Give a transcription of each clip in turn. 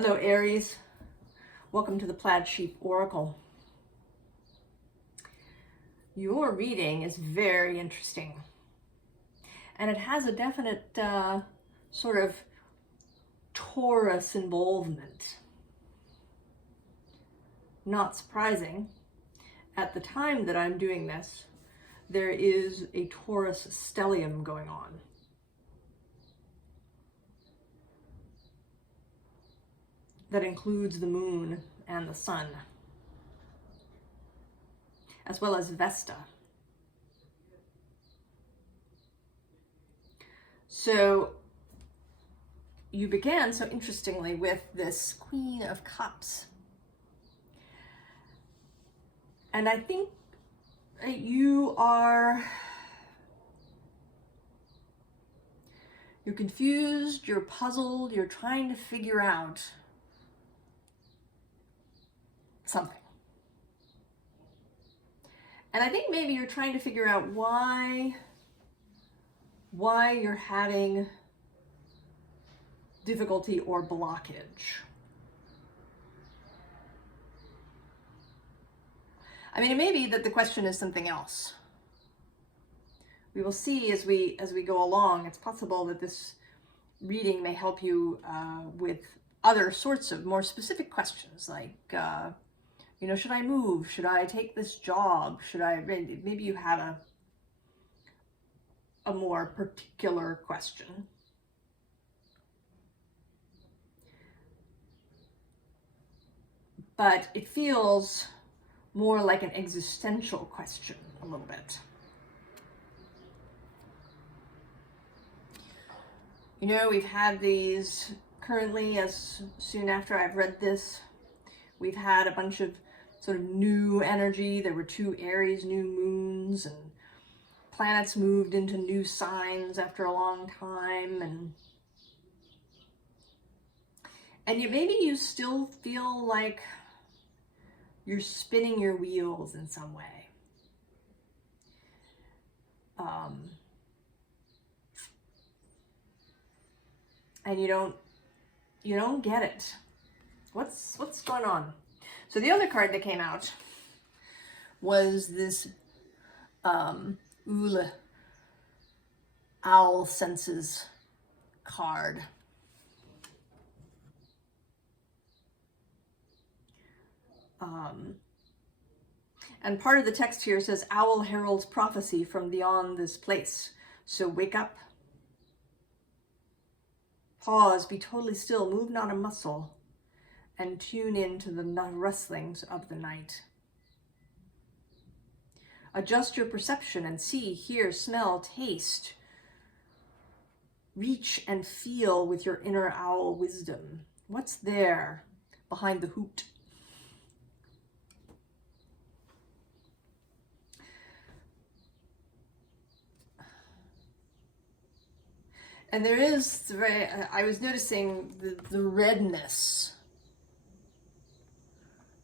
Hello, Aries. Welcome to the Plaid Sheep Oracle. Your reading is very interesting, and it has a definite sort of Taurus involvement. Not surprising. At the time that I'm doing this, there is a Taurus stellium going on. That includes the moon and the sun, as well as Vesta. So you began so interestingly with this Queen of Cups. And I think you're confused, you're puzzled, you're trying to figure out something. And I think maybe you're trying to figure out why you're having difficulty or blockage. I mean, it may be that the question is something else. We will see as we go along. It's possible that this reading may help you with other sorts of more specific questions, like should I move? Should I take this job? Maybe you have a more particular question. But it feels more like an existential question a little bit. You know, we've had these currently, as soon after I've read this, we've had a bunch of sort of new energy. There were 2 Aries new moons, and planets moved into new signs after a long time, and maybe you still feel like you're spinning your wheels in some way. And you don't get it. What's going on? So the other card that came out was this Owl Senses card. And part of the text here says, Owl heralds prophecy from beyond this place. So wake up. Pause, be totally still, move not a muscle, and tune in to the rustlings of the night. Adjust your perception and see, hear, smell, taste. Reach and feel with your inner owl wisdom. What's there behind the hoot? And there is, I was noticing the redness,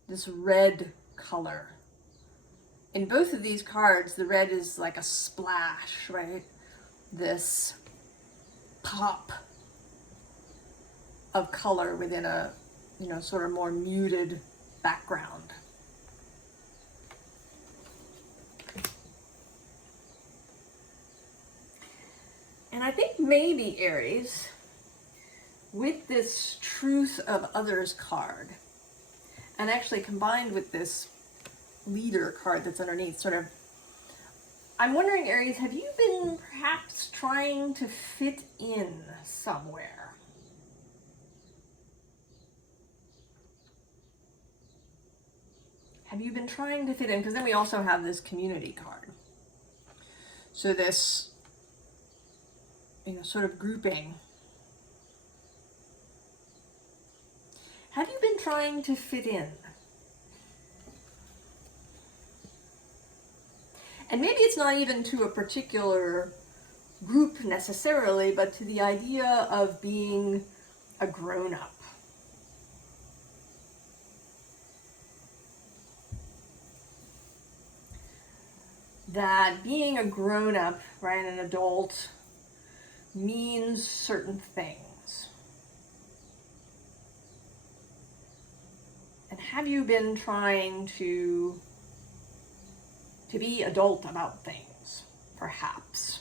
this red color. In both of these cards, the red is like a splash, right? This pop of color within a, sort of more muted background. And I think maybe, Aries, with this Truth of Others card, and actually combined with this Leader card that's underneath, sort of, I'm wondering, Aries, have you been perhaps trying to fit in somewhere? Have you been trying to fit in? Because then we also have this Community card. So this, sort of grouping. Have you been trying to fit in? And maybe it's not even to a particular group necessarily, but to the idea of being a grown-up. That being a grown-up, right, an adult, means certain things. And have you been trying to be adult about things, perhaps?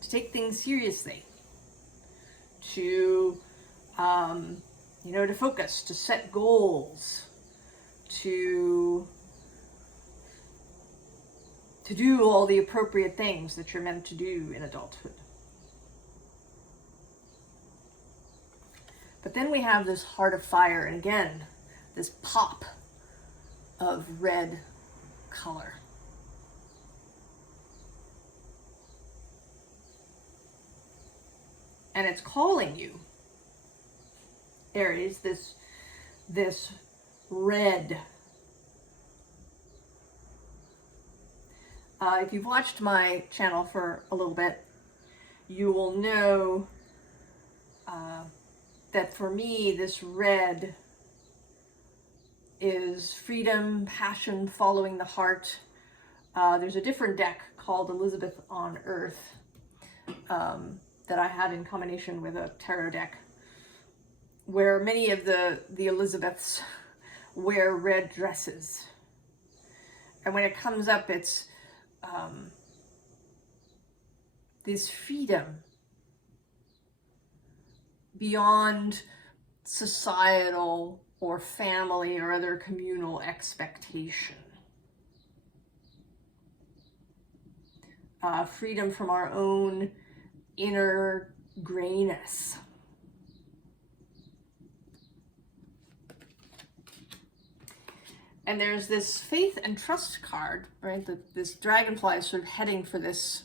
To take things seriously, to, to focus, to set goals, to do all the appropriate things that you're meant to do in adulthood. But then we have this heart of fire, and again, this pop of red color. And it's calling you, Aries, this red. If you've watched my channel for a little bit, you will know that for me, this red is freedom, passion, following the heart. There's a different deck called Elizabeth on Earth that I had in combination with a tarot deck, where many of the Elizabeths wear red dresses. And when it comes up, it's this freedom beyond societal or family or other communal expectation. Freedom from our own inner grayness. And there's this faith and trust card, right? This dragonfly is sort of heading for this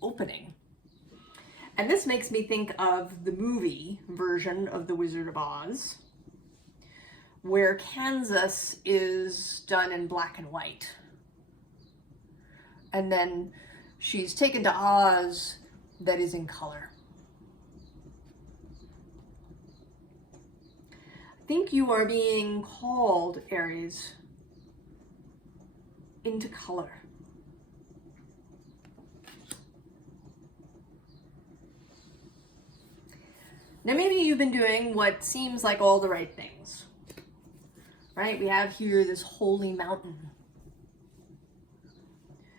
opening. And this makes me think of the movie version of The Wizard of Oz, where Kansas is done in black and white. And then she's taken to Oz that is in color. I think you are being called, Aries, into color. Now maybe you've been doing what seems like all the right things, right? We have here this holy mountain.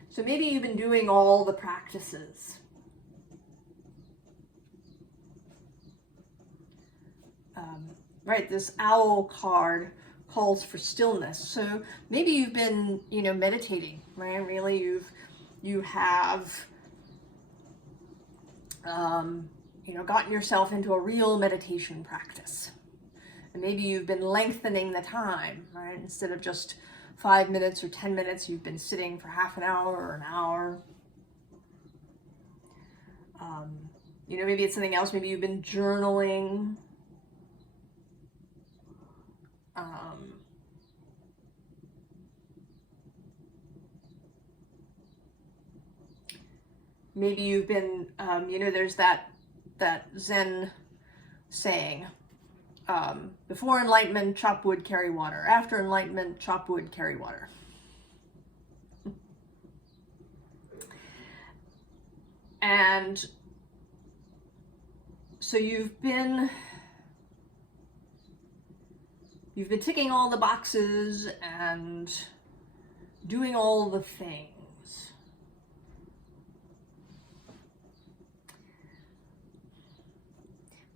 So maybe you've been doing all the practices. Right, this owl card calls for stillness. So maybe you've been, meditating, right? Really, you have, gotten yourself into a real meditation practice. And maybe you've been lengthening the time, right? Instead of just 5 minutes or 10 minutes, you've been sitting for half an hour or an hour. Maybe it's something else. Maybe you've been journaling. Maybe you've been, there's that Zen saying, before enlightenment, chop wood, carry water. After enlightenment, chop wood, carry water. And so you've been ticking all the boxes and doing all the things.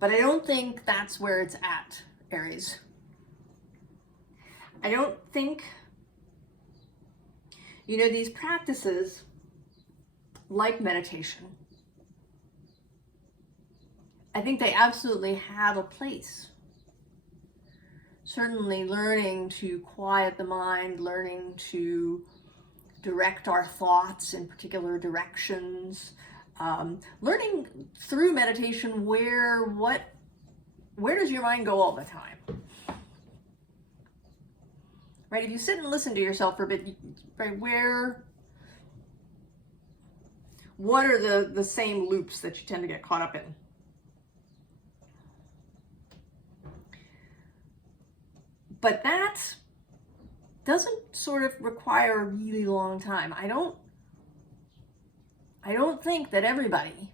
But I don't think that's where it's at, Aries. I don't think, these practices, like meditation, I think they absolutely have a place. Certainly learning to quiet the mind, learning to direct our thoughts in particular directions, learning through meditation where does your mind go all the time? Right? If you sit and listen to yourself for a bit, right, what are the same loops that you tend to get caught up in? But that doesn't sort of require a really long time. I don't think that everybody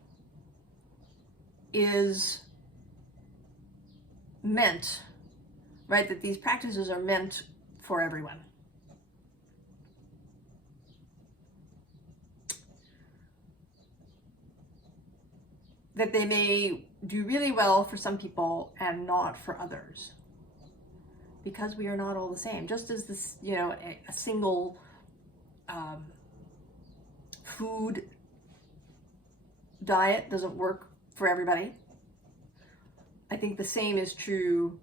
is meant right? That these practices are meant for everyone. That they may do really well for some people and not for others. Because we are not all the same. Just as this, you know, a single food diet doesn't work for everybody. I think the same is true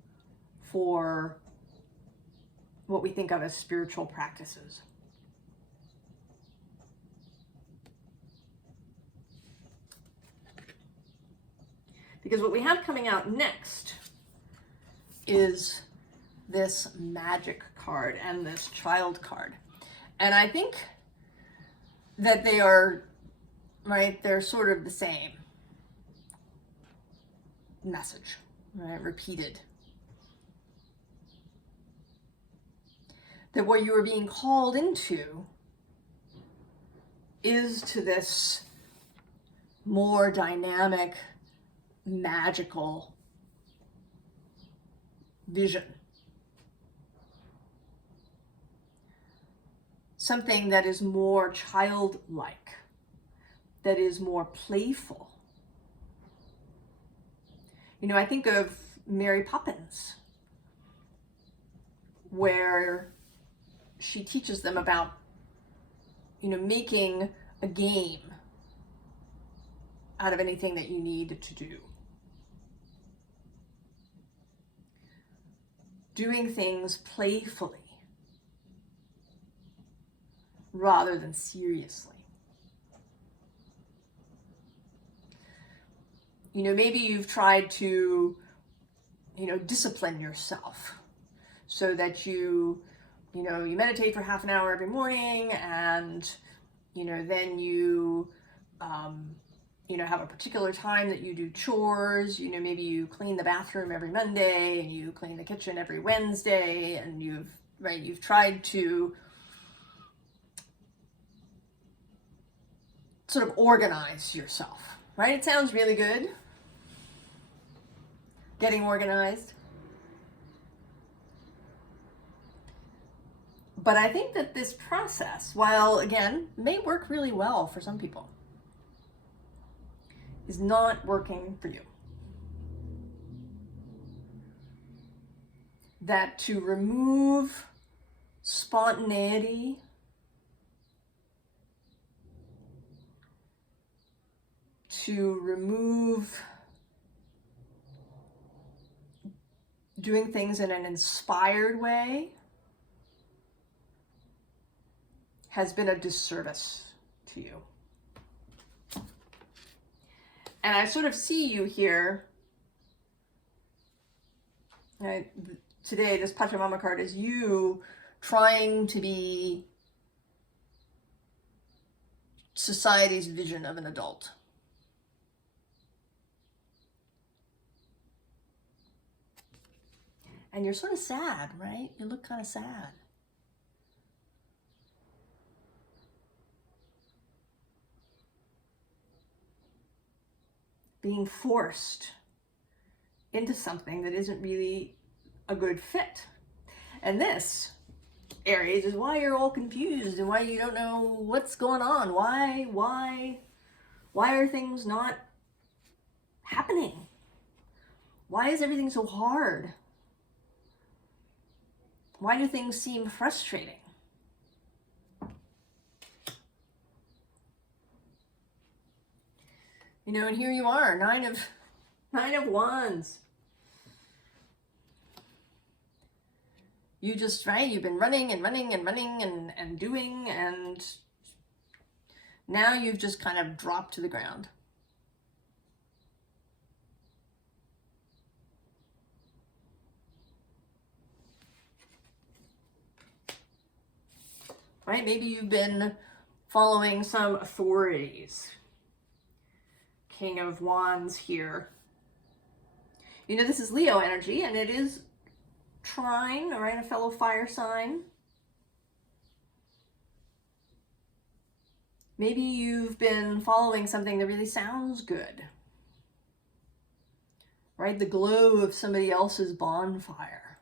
for what we think of as spiritual practices. Because what we have coming out next is this magic card and this child card. And I think that they are, right, they're sort of the same message, right, repeated. That what you are being called into is to this more dynamic, magical vision. Something that is more childlike, that is more playful. You know, I think of Mary Poppins, where she teaches them about, you know, making a game out of anything that you need to do. Doing things playfully rather than seriously. You know, maybe you've tried to, you know, discipline yourself so that you meditate for half an hour every morning, and, you know, then you have a particular time that you do chores. You know, maybe you clean the bathroom every Monday and you clean the kitchen every Wednesday, and you've tried to sort of organize yourself, right? It sounds really good, getting organized. But I think that this process, while again, may work really well for some people, is not working for you. That to remove spontaneity, to remove doing things in an inspired way, has been a disservice to you. And I sort of see you here, right? Today, this Pachamama card is you trying to be society's vision of an adult. And you're sort of sad, right? You look kind of sad. Being forced into something that isn't really a good fit. And this, Aries, is why you're all confused and why you don't know what's going on. Why are things not happening? Why is everything so hard? Why do things seem frustrating? You know, and here you are, nine of wands. You just, right, you've been running and doing, and now you've just kind of dropped to the ground. Right? Maybe you've been following some authorities. King of Wands here. You know, this is Leo energy, and it is trine, all right, a fellow fire sign. Maybe you've been following something that really sounds good, right? The glow of somebody else's bonfire.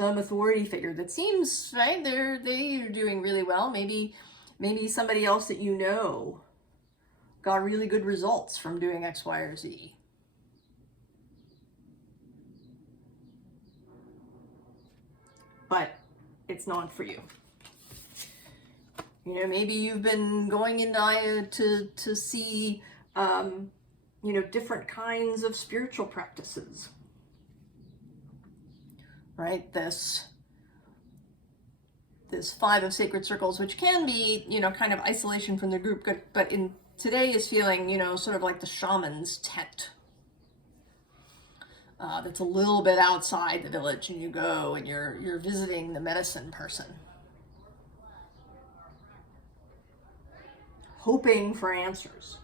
some authority figure that seems, right, they're doing really well. Maybe somebody else that you know got really good results from doing X, Y, or Z. But it's not for you. You know, maybe you've been going into to see, you know, different kinds of spiritual practices, right? This 5 of sacred circles, which can be, you know, kind of isolation from the group, but in today is feeling, you know, sort of like the shaman's tent. That's a little bit outside the village, and you go and you're visiting the medicine person, hoping for answers.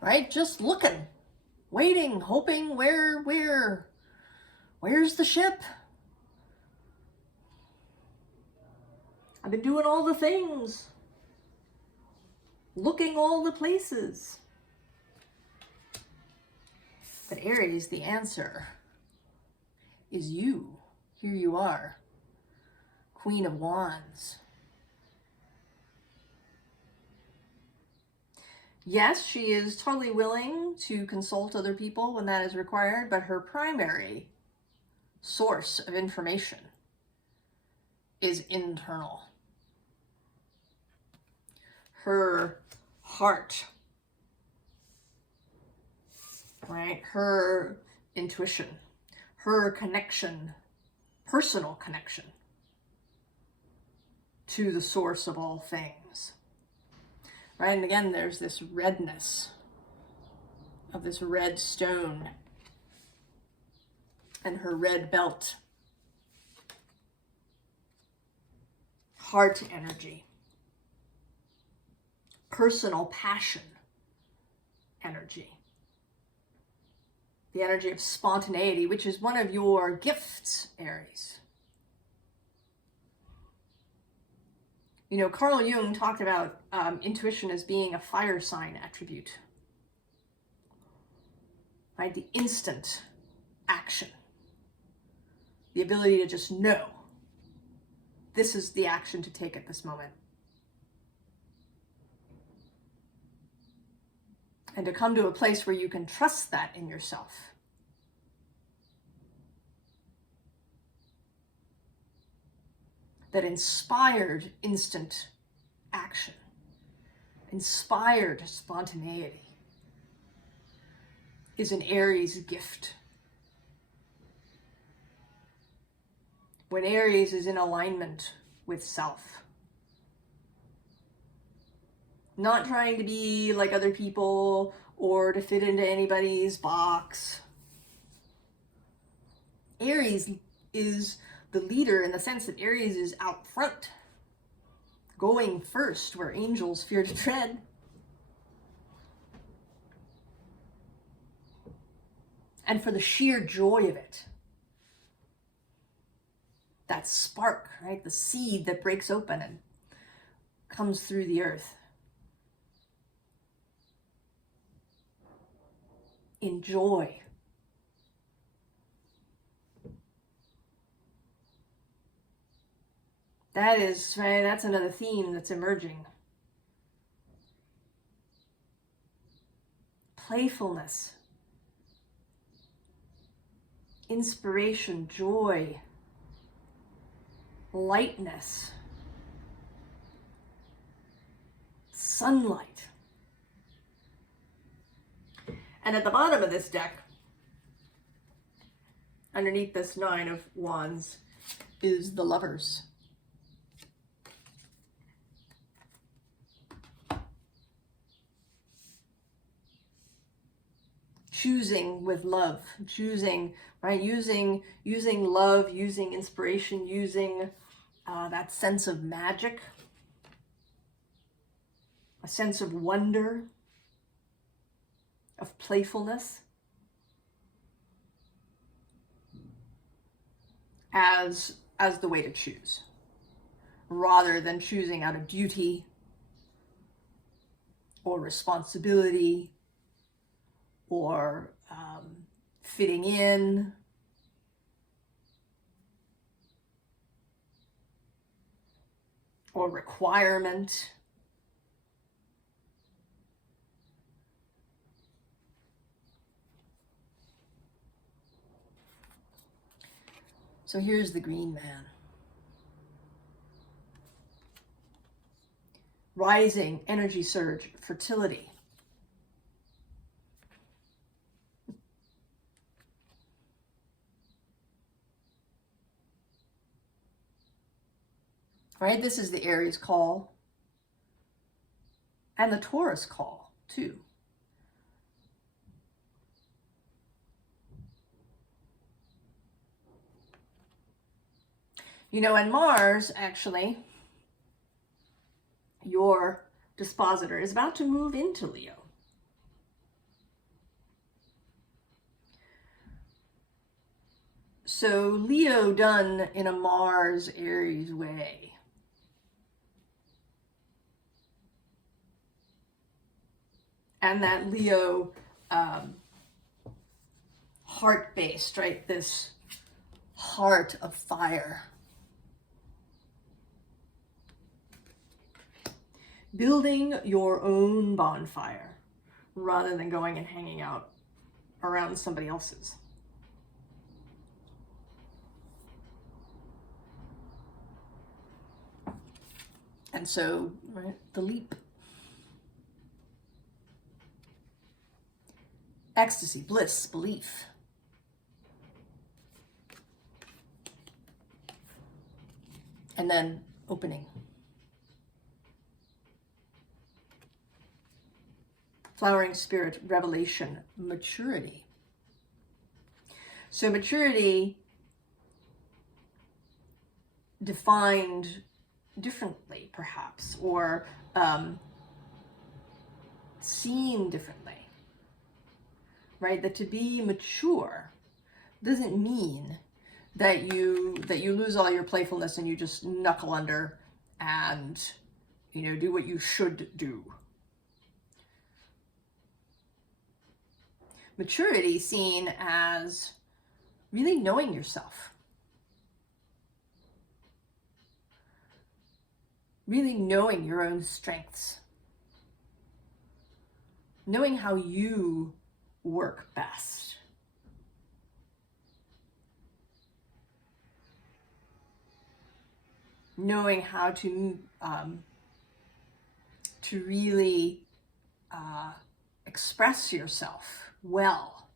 Right? Just looking, waiting, hoping. Where's the ship? I've been doing all the things, looking all the places. But Aries, the answer is you. Here you are, Queen of Wands. Yes, she is totally willing to consult other people when that is required, but her primary source of information is internal. Her heart, right? Her intuition, her connection, personal connection to the source of all things. Right? And again, there's this redness of this red stone and her red belt. Heart energy. Personal passion energy. The energy of spontaneity, which is one of your gifts, Aries. You know, Carl Jung talked about intuition as being a fire sign attribute. Right? The instant action. The ability to just know this is the action to take at this moment. And to come to a place where you can trust that in yourself. That inspired instant action, inspired spontaneity is an Aries gift. When Aries is in alignment with self. Not trying to be like other people or to fit into anybody's box. Aries is the leader in the sense that Aries is out front, going first where angels fear to tread. And for the sheer joy of it, that spark, right? The seed that breaks open and comes through the earth. In joy. That is, right, that's another theme that's emerging. Playfulness. Inspiration, joy. Lightness. Sunlight. And at the bottom of this deck, underneath this 9 of Wands, is the Lovers. Choosing with love, choosing, right? Using love, using inspiration, using that sense of magic, a sense of wonder, of playfulness, as the way to choose, rather than choosing out of duty or responsibility or fitting in, or requirement. So here's the green man. Rising, energy surge, fertility. Right? This is the Aries call. And the Taurus call, too. You know, and Mars, actually, your dispositor, is about to move into Leo. So Leo done in a Mars Aries way. And that Leo heart-based, right? This heart of fire. Building your own bonfire rather than going and hanging out around somebody else's. And so, right, the leap. Ecstasy, bliss, belief. And then opening. Flowering spirit, revelation, maturity. So maturity defined differently, perhaps, or seen differently. Right? That to be mature doesn't mean that you lose all your playfulness and you just knuckle under and, you know, do what you should do. Maturity seen as really knowing yourself. Really knowing your own strengths. Knowing how you work best. Knowing how to really express yourself well.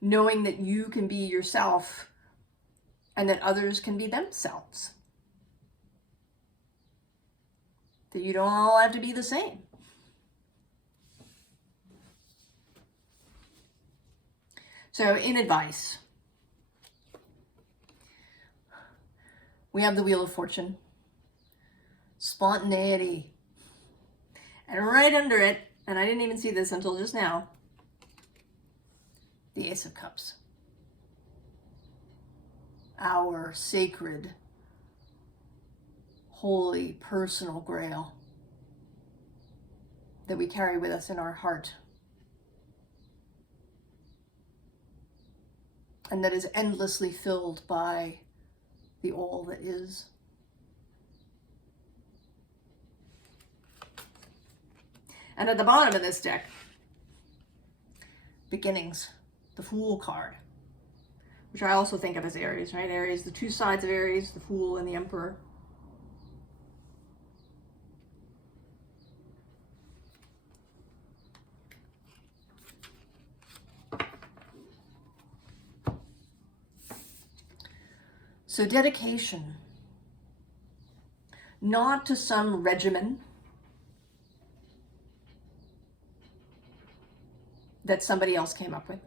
Knowing that you can be yourself and that others can be themselves. That you don't all have to be the same. So in advice, we have the Wheel of Fortune, spontaneity, and right under it, and I didn't even see this until just now, the Ace of Cups. Our sacred, holy, personal grail that we carry with us in our heart. And that is endlessly filled by the all that is. And at the bottom of this deck, beginnings, the Fool card, which I also think of as Aries, right? Aries, the two sides of Aries, the Fool and the Emperor. So dedication, not to some regimen that somebody else came up with,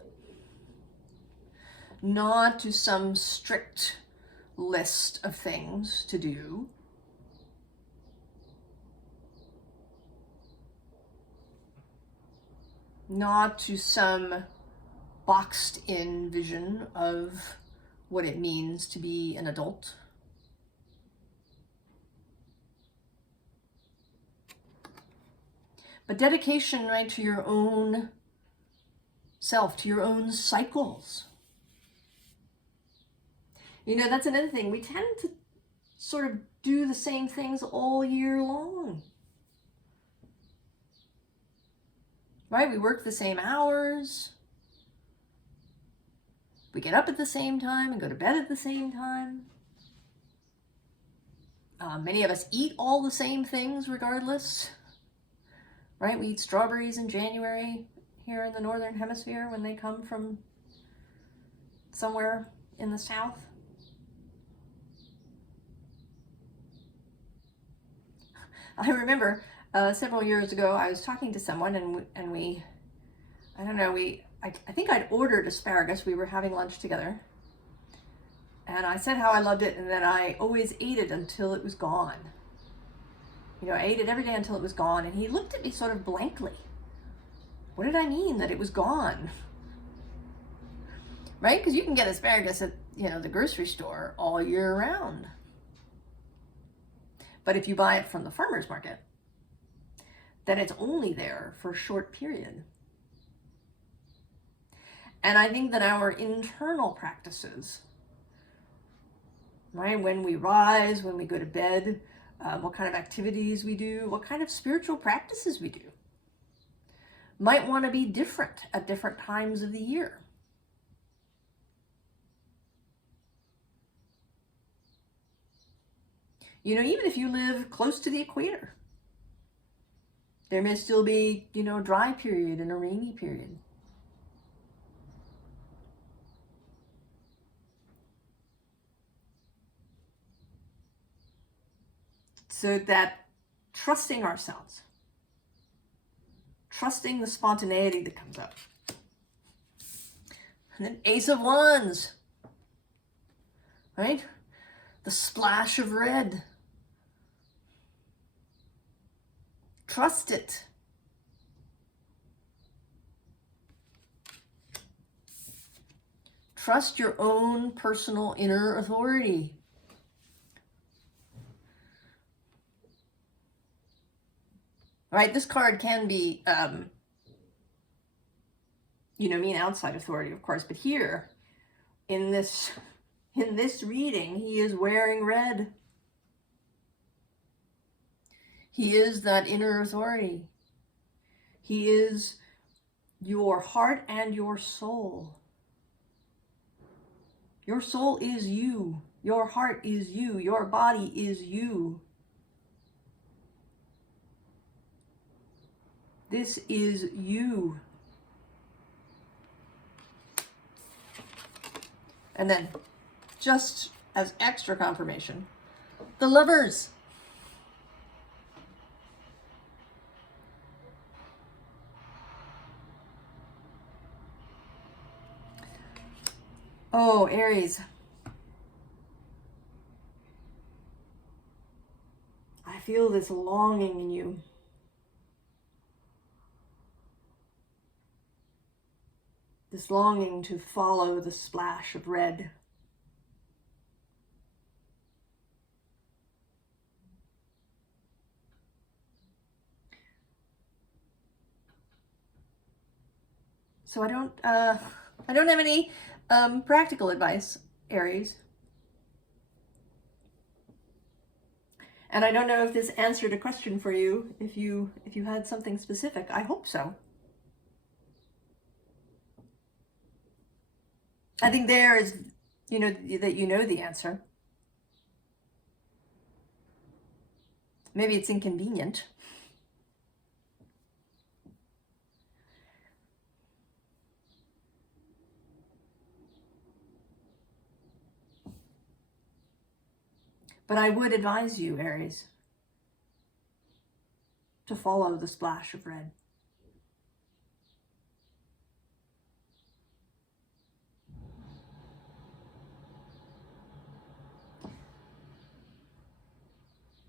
not to some strict list of things to do, not to some boxed in vision of what it means to be an adult. But dedication, right, to your own self, to your own cycles. You know, that's another thing. We tend to sort of do the same things all year long. Right? We work the same hours. We get up at the same time and go to bed at the same time. Many of us eat all the same things regardless. Right? We eat strawberries in January here in the Northern Hemisphere when they come from somewhere in the South. I remember several years ago I was talking to someone and we I don't know, I think I'd ordered asparagus. We were having lunch together. And I said how I loved it and that I always ate it until it was gone. You know, I ate it every day until it was gone. And he looked at me sort of blankly. What did I mean that it was gone? Right? Because you can get asparagus at, you know, the grocery store all year round. But if you buy it from the farmer's market, then it's only there for a short period. And I think that our internal practices, right, when we rise, when we go to bed, what kind of activities we do, what kind of spiritual practices we do, might want to be different at different times of the year. You know, even if you live close to the equator, there may still be, you know, a dry period and a rainy period. So that trusting ourselves, trusting the spontaneity that comes up. And then Ace of Wands, right? The splash of red. Trust it. Trust your own personal inner authority. Right, this card can be, you know, mean outside authority, of course, but here, in this reading, he is wearing red. He is that inner authority. He is your heart and your soul. Your soul is you. Your heart is you. Your body is you. This is you. And then, just as extra confirmation, the Lovers. Oh, Aries. I feel this longing in you. This longing to follow the splash of red. So I don't have any practical advice, Aries. And I don't know if this answered a question for you, if you had something specific. I hope so. I think there is, you know, that you know the answer. Maybe it's inconvenient. But I would advise you, Aries, to follow the splash of red.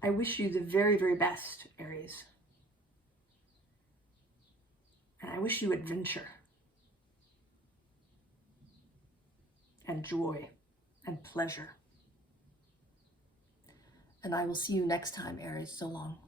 I wish you the very, very best, Aries. And I wish you adventure and joy and pleasure. And I will see you next time, Aries. So long.